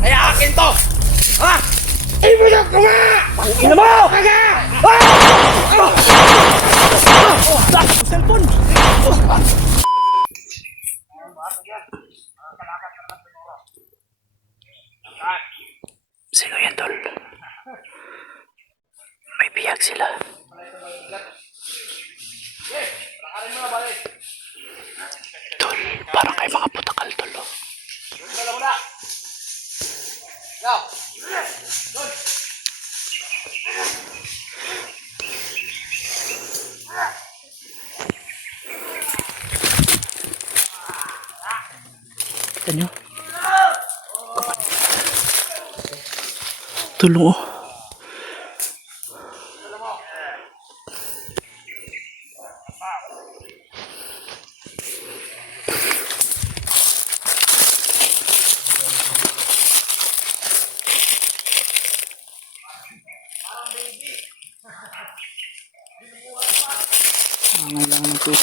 Kaya akin to! Ha? Ibulok ka nga! Ina mo! Kaga! Cellphone! Sino yan, tol? May biyag sila. Tol, parang kay mga putakal, tol. Oh. Kita nyo? Tulong, oh. Ngailangan ko.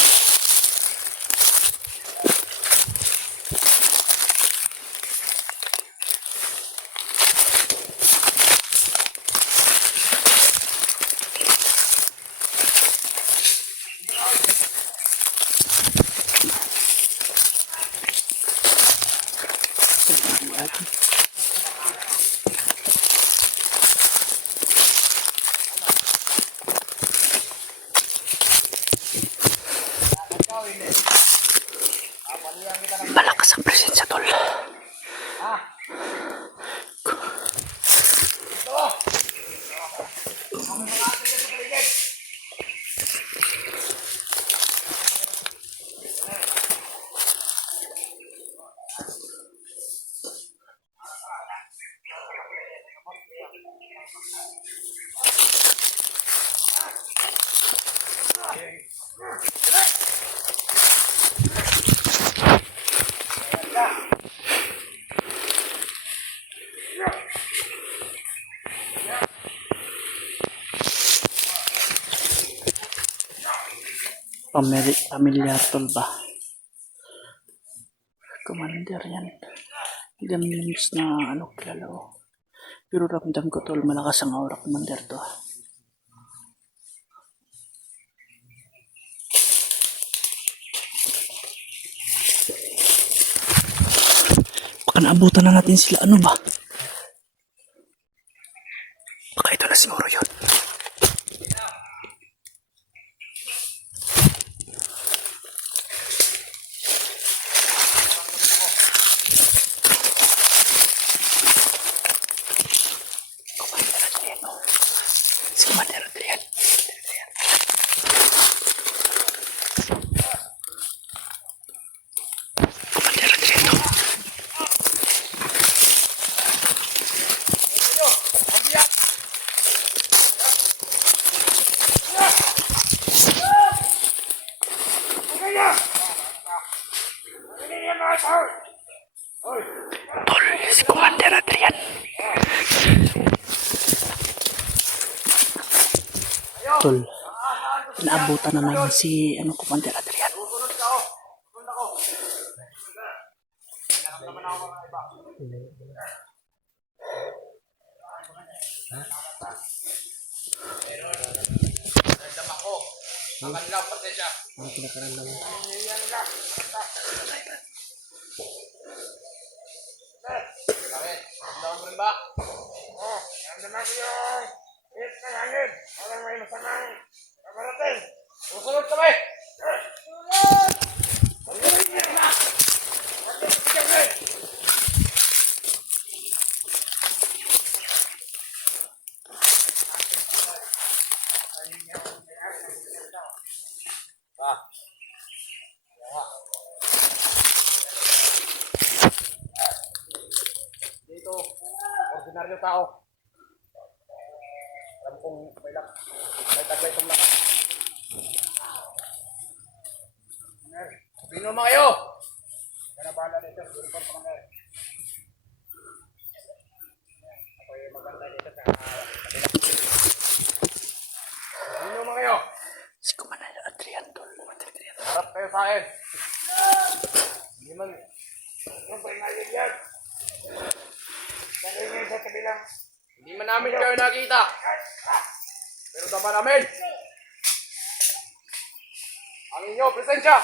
Malakas ang presensya, tol. Pamilyar, tol ba? Commander yan. Games na ano kilala ko. Pero ramdam ko, tol, malakas ang aura commander to. Baka naabutan na natin sila, ano ba? Baka ito na siguro yun. Tol, si Commander Adrian. Tol, naabutan na naman si Commander Adrian. Susunod kami! Dito, ordinaryo tao. Alam kong may taglay itong lakas. Pino mga kayo! Kaya bahala dito, uniform pa mga. Ako yung maganda dito sa kabila. Pino mga kayo! Si Commander Adrian, tol. Harap kayo sa akin. Hindi man. Ano ba yung yan? Hindi man namin kayo nakita. Pero tama namin. Ang inyong presensya.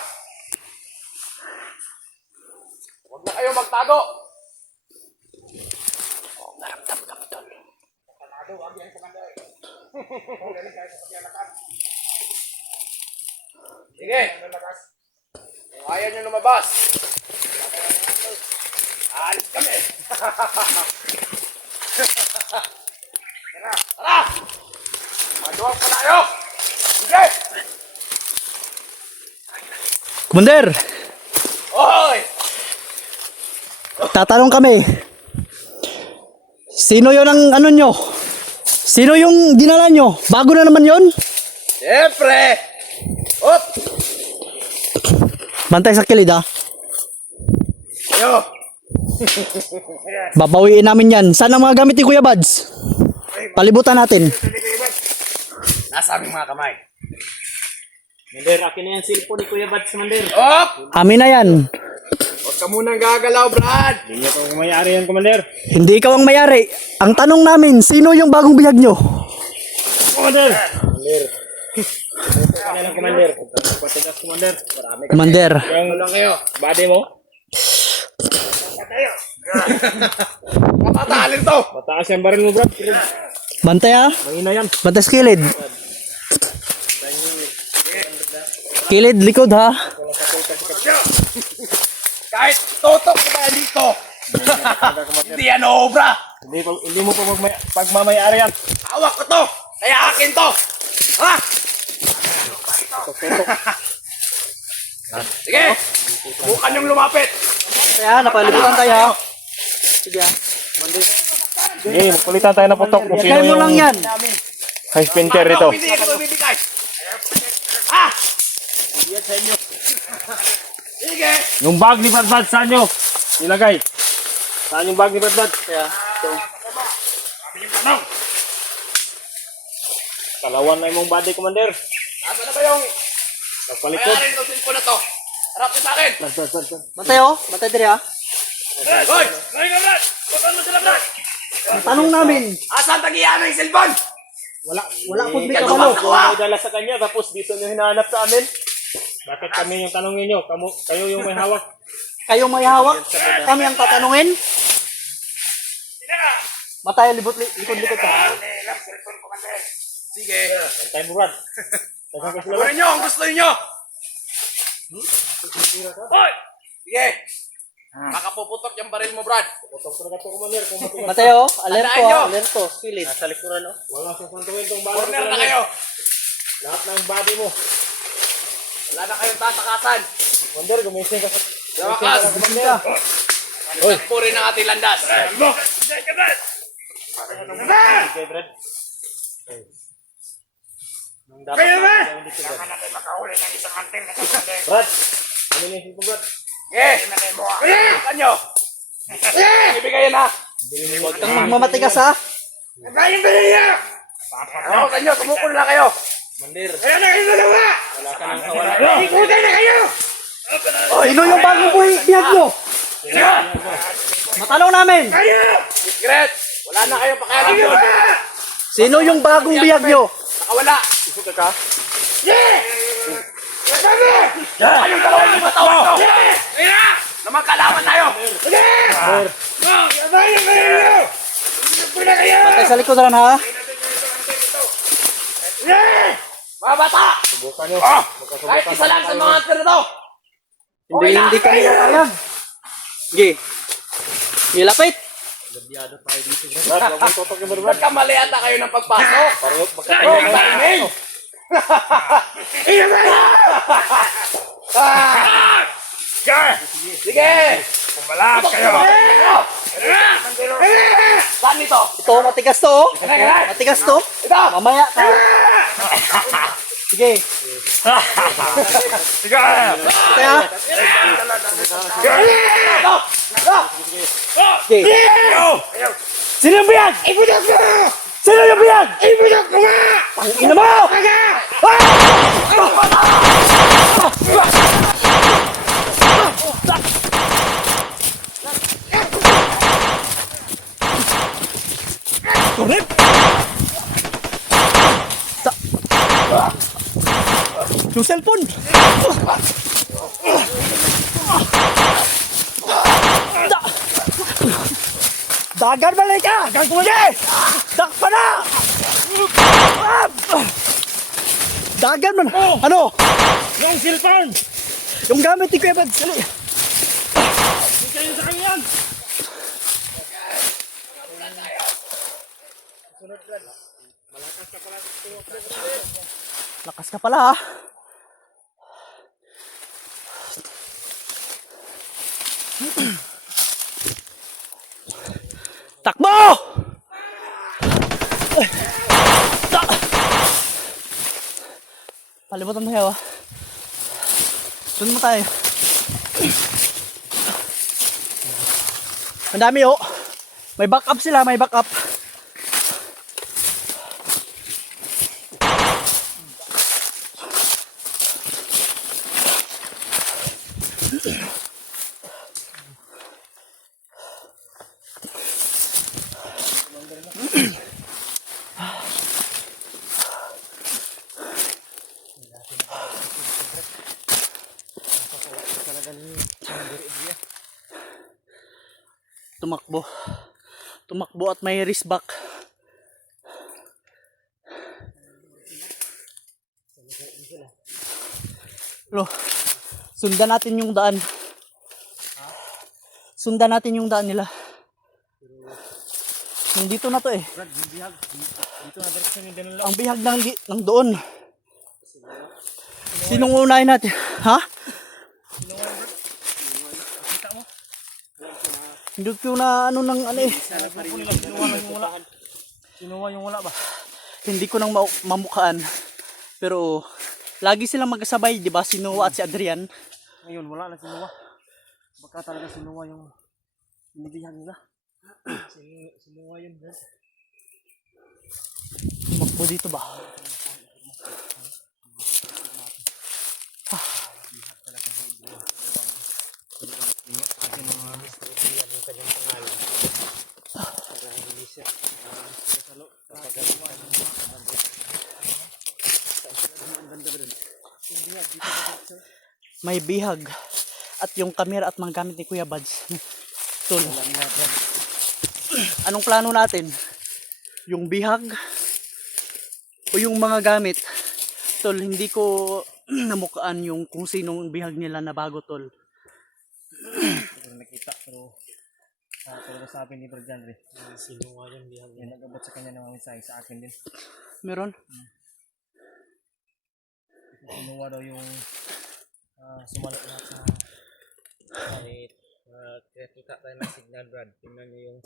Huwag na kayo magtago. Naramdam kami, tol. Sige. Kung ayaw nyo lumabas. Alis kami. Tara! Maduwag pa tayo! Sige! Commander, Oy! tatanong kami. Sino yon ang ano nyo? Sino yung dinala nyo? Bago na naman yon? Siyempre! Op! Bantay sa kilid ha. Yo! Babawiin namin yan. Saan ang mga gamit ni Kuya Bads? Palibutan natin. Nasa aming mga kamay. Commander, akin na yung cellphone ni Kuya Bads, Commander. Op! Amin na yan. Huwag ka munang gagalaw, Brad! Hindi niyo po mayari yan, Commander. Hindi ikaw ang mayari. Ang tanong namin, sino yung bagong bihag nyo? Commander! Commander. Ano lang, Commander? Huwag kang magpatigas, Commander. Marami ka. Commander, Yung Lang kayo. body mo, Matatalin to! mataas yung baril mo, Brad. bantay ha. Mahina yan. Bantay sa kilid. Kilid, likod ha. Kahit totok ka ba dito? Hindi yan obra! Hindi mo po pagmamayari yan. Hawak ko to! Kaya akin to! Ha? Sige! Subukan yung lumapit! Kaya, napalibutan tayo ha. Sige ha. Sige, magpalitan tayo ng putok kung sino Kaya mo lang yung yan. high sprinter rito. Hindi ako bibigay! Ha? Sige! Yung bag ni Badbad, saan nyo? Nilagay. Saan yung bag ni Badbad? Kaya, ito. Kalawan na yung body, Commander. Nasaan na ba yung Nagpalikod. mayarin itong cellphone na to? Harap niyo sa akin! Bantay oh. Bantay diri ha. Hoy! Hoy, Brad! Tutuan mo sila, Brad! Ang tanong namin, Asan tagiyan yung cellphone? wala po dito Ikaw ano. ba? Kung may dala sa kanya, tapos dito nyo hinahanap sa amin. Bakit kami yung tanongin nyo? Kayo yung may hawak. Kayo may hawak, kami ang tatanungin. Matay, likod-likod ka. Sige. Antay mo, Brad. Tagang ka sila. Kunin nyo ang gusto niyo. Hoy! Sige. Baka puputok yung baril mo, Brad. Putok talaga ito, Commander. Kung matigas. Mateo, alerto Tandaan nyo. ha, alerto, kilid. Nasa likuran, no? Wala sa santuin itong bala. Corner na kayo. Lahat ng body mo. Wala na kayong tatakasan. Commander, gumising ka sa... Sa wakas. Commander. Nagtagpo rin ang ating landas. Okay, Brad. Kayo ba? Brad, ano yung isip mo, Brad? Sige. Bukan nyo. Ibigay na. Huwag kang magmamatigas ha. Bukan nyo. Tumukul na kayo. Kaya na kayo dalawa. Ikutan na kayo. Sino yung bagong bihag nyo? Matanong namin, Secret. Wala na kayong pakialam yun. sino yung bagong bihag nyo? Nakawala. Isuka ka? Kayong dalawa yung matawag to. Naman kalaman tayo. Matay sa likodan ha. Mga bata. Subukan nyo. Kahit isa lang sa mga hunter na to. Hindi kami papayag. Sige. Ilapit. Brad, huwag mo tutok yung Brad. Nagkamali ata kayo ng pagpasok. Parang baka Oh, timing! Sige! Pumalap kayo! Saan ito? Ito, matigas to oh. Matigas to. Ito! Mamaya ka. Sige. Sige! Kaya. Ito! Sige. Sino yung biyag? Ibudak mo! Sino yung biyag? Ibudak ko nga! Pangina mo! Correct! Yung cellphone! Dagan balik ka! Dagan kumuli! Dakpa na! Dagan man! Ano? Yung cellphone! Yung gamit ni Kuya Bad! Dali! Hindi kayo sa kanya yan! Lakas ka pala ha! Takbo! Palibutan tayo ha. Doon mo tayo. Ang dami oh. May backup sila, may backup. Tumakbo. Tumakbo at may wrist back. Bro, sundan natin yung daan. Sundan natin yung daan nila. Yung dito na to eh. Brad, yung bihag. Dito na direksyon yung dinala. Ang bihag ng doon. Sinong unahin natin? Ha? Kita mo? Hindi ko na ano ng ano eh. Sinuwa yung wala ba? Hindi ko nang mamukhaan. Pero lagi silang magkasabay, di ba? Si Noah at si Adrian. Ngayon, wala na sinuwa. Baka talaga sinuwa yung binibihag nila. Sinuwa yun, bro. Tumakbo dito ba? May bihag at yung kamera at mga gamit ni Kuya Bads. Tol. Anong plano natin? Yung bihag o yung mga gamit? Tol, hindi ko namukaan yung kung sinong bihag nila na bago, tol. Pero nakita, pero talaga sabi ni Brad Janre, sinuwa yung bihag niya. Nag-abot sa kanya ng mensahe sa akin din. Meron? Sinuwa daw yung sumalot lahat sa kahit kita tayo ng signal, Brad. Tingnan nyo yung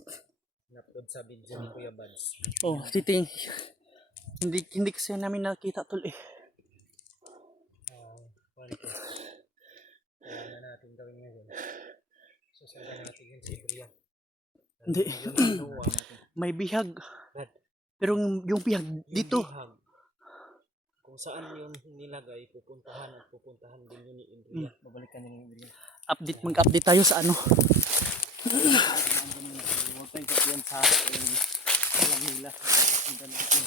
na-upload sa video ni Kuya Bads. Oh, titing. Hindi kasi namin nakita, tol eh. Kailangan natin gawin ngayon. Susundan natin yun si Adrian. Hindi. Yung sinuwa natin. May bihag. Brad, Pero yung bihag dito. bihag, kung saan yun nilagay, pupuntahan at pupuntahan din yun ni Adrian. Babalikan niya ni Adrian. Mag-update tayo sa ano. Huwag tayong kapiyan sa alam nila. Susundan natin.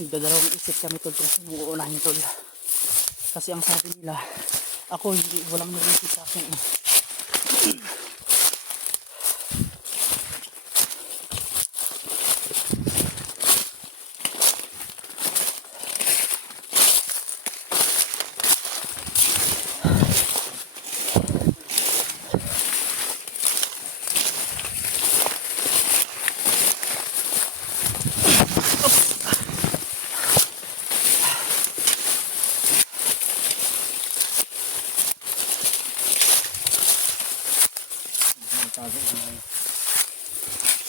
Nagdadalawang isip kami, tol, kung sinong uunahin, tol. Kasi ang sabi nila, ako hindi, walang nag-isip sa akin.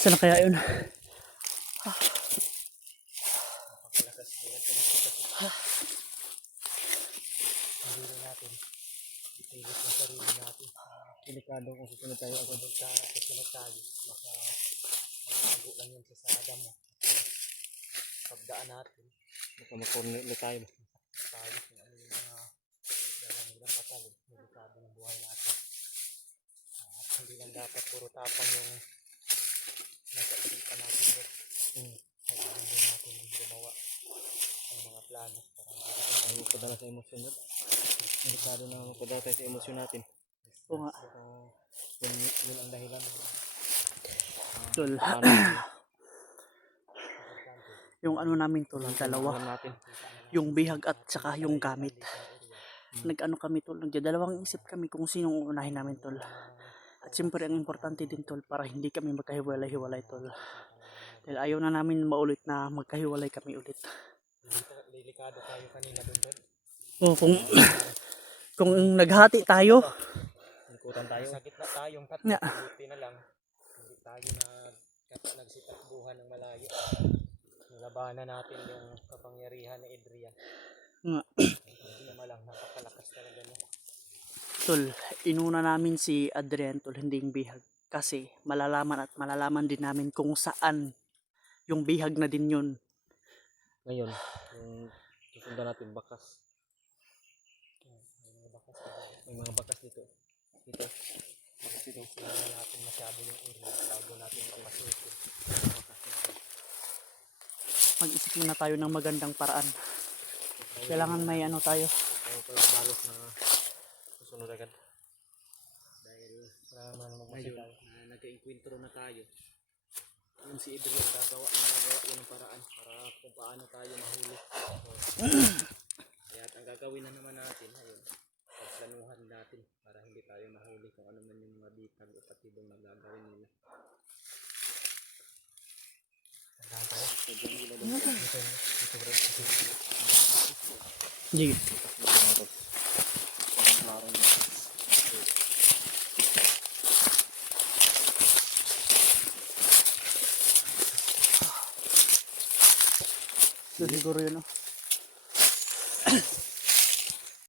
Saan na kaya yun? Napakalakas na yan. Sarili natin. Pilit ng sarili natin. Delikado kung susunod tayo agad sa susunod tayo. Baka magtago lang yun sa sada mo. Pagdaan natin. Baka makorner na tayo. Tayo kung ano yung mga dalang patawid. Delikado ng buhay natin. At hindi lang dapat puro tapang yung nasa isipan natin. Kailangan din natin gumawa ng mga plano para hindi magpadala sa emosyon yun. Delikado na magpadala tayo sa emosyon natin. Oo nga. Yun ang dahilan. Tol. Yung ano namin tol, dalawa. Natin. Yung bihag at saka yung gamit. Nag-ano kami tol, nagdadalawang isip kami kung sinong unahin namin tol. At siyempre ang importante din tol para hindi kami magkahiwalay-hiwalay tol. Dahil ayaw na namin maulit na magkahiwalay kami ulit. Delikado tayo kanina doon. O kung naghati tayo, Ikutan tayo. Sa gitna tayong tatlo. nga, Buti na lang. Hindi tayo nagsitakbuhan ng malayo. Nilabanan natin yung kapangyarihan ni Adrian. nga. Hindi naman lang napakalakas talaga niya. Tol, inuna namin si Adrian tol, hindi yung bihag. Kasi malalaman at malalaman din namin kung saan yung bihag na din yun. Ngayon, yung susundan natin bakas. May mga bakas dito. Dito. Bakas dito. Kailangan natin masyado yung area bago natin ipasukin. Mag-isip muna tayo ng magandang paraan. Kailangan may ano tayo. Tayo pa yung salos na susunod agad. Dahil wala naman magmasid tayo. Nagka-enkwentro na tayo. Yung si Adrian gagawa yun ng paraan para kung paano tayo mahuli. Kaya ang gagawin na naman natin ayun, pagplanuhan natin para hindi tayo mahuli kung ano man yung mga bitag o patibong na gagawin nila. Tandaan tayo. Sige. So, siguro yun, no?